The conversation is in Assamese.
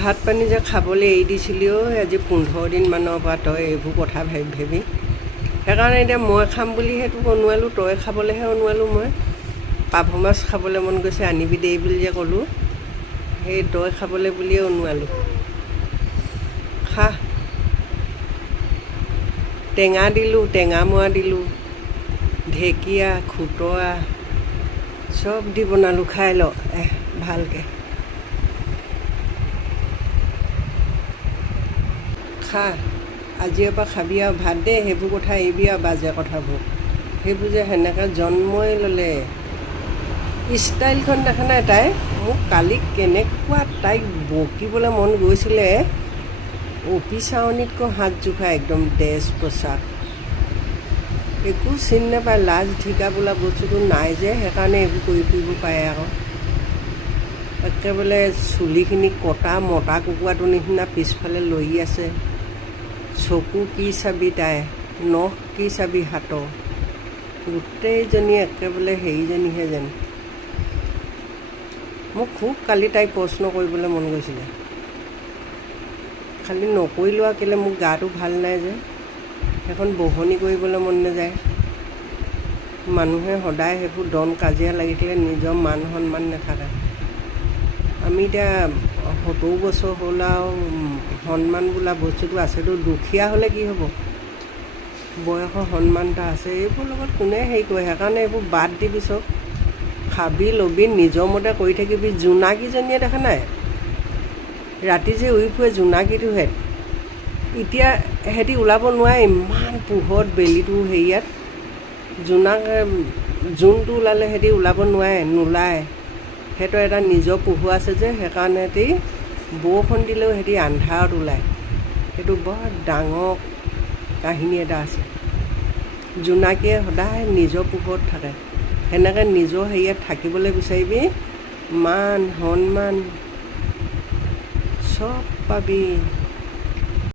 ভাত পানী যে খাবলৈ এৰি দিছিলি আজি 15 দিনমানৰ পৰা তই এইবোৰ কথা ভাবি ভাবি সেইকাৰণে এতিয়া মই খাম বুলিহে তোক অনুৱালোঁ, তই খাবলৈহে অনুৱালোঁ। মই পাভ মাছ খাবলৈ মন গৈছে আনিবি দেই বুলি যে ক'লোঁ, সেই তই খাবলৈ বুলিয়ে অনুৱালোঁ। খা। টেঙা দিলোঁ, টেঙামৰা দিলোঁ, ঢেকীয়া খুতৰা চব দি বনালোঁ, খাই ল ভালকৈ খা। আজিৰ পৰা খাবি আৰু ভাত দে, সেইবোৰ কথা এৰিবি আৰু বাজে কথাবোৰ। সেইবোৰ যে সেনেকৈ জন্মই ল'লে ষ্টাইলখন দেখা নাই তাই? মোক কালি কেনেকুৱা তাইক বকিবলৈ মন গৈছিলে। অফিচাৰনীতকৈ হাত জোখাই একদম ড্ৰেছ পোছাক একো চিনি নাপায়। লাজ ধিকা বোলা বস্তুটো নাই যে, সেইকাৰণে এইবোৰ কৰি ফুৰিব পাৰে আকৌ। একেবাৰে চুলিখিনি কটা মতা কুকুৰাটোৰ নিচিনা পিছফালে লৰি আছে। চকু কি চাবি তাই, নখ কি চাবি হাতৰ, গোটেইজনী একেবাৰে হেৰিজনীহে যেন। মোক খুব কালি তাইক প্ৰশ্ন কৰিবলৈ মন গৈছিলে, খালি নকৰিলোঁ আৰু কেলৈ মোক গাটো ভাল নাই যে, সেইখন বহনি কৰিবলৈ মন নাযায়। মানুহে সদায় সেইবোৰ দন কাজিয়া লাগি থাকিলে নিজৰ মান সন্মান নাথাকে। আমি এতিয়া 70 বছৰ হ'ল আৰু সন্মান বোলা বস্তুটো আছেতো। দুখীয়া হ'লে কি হ'ব, বয়সৰ সন্মান এটা আছে। এইবোৰ লগত কোনে হেৰি কৰে, সেইকাৰণে এইবোৰ বাদ দিবি চব। খাবি ল'বি, নিজৰ মতে কৰি থাকিবি। জোনাকীজনীয়ে দেখা নাই ৰাতি যে উৰি ফুৰে, জোনাকীটোহেঁত এতিয়া সিহঁতি ওলাব নোৱাৰে, ইমান পোহৰত বেলিটো হেৰিয়াত। জোনটো ওলালে সিহঁতি ওলাব নোৱাৰে, নোলায়। সিহঁতৰ এটা নিজৰ পোহৰ আছে যে, সেইকাৰণে সিহঁতি বৰষুণ দিলেও সিহঁতি আন্ধাৰত ওলায়। সেইটো বৰ ডাঙৰ কাহিনী এটা আছে। জোনাকীয়ে সদায় নিজৰ পোহৰত থাকে। সেনেকৈ নিজৰ হেৰিয়াত থাকিবলৈ বিচাৰিবি, মান সন্মান চব পাবি।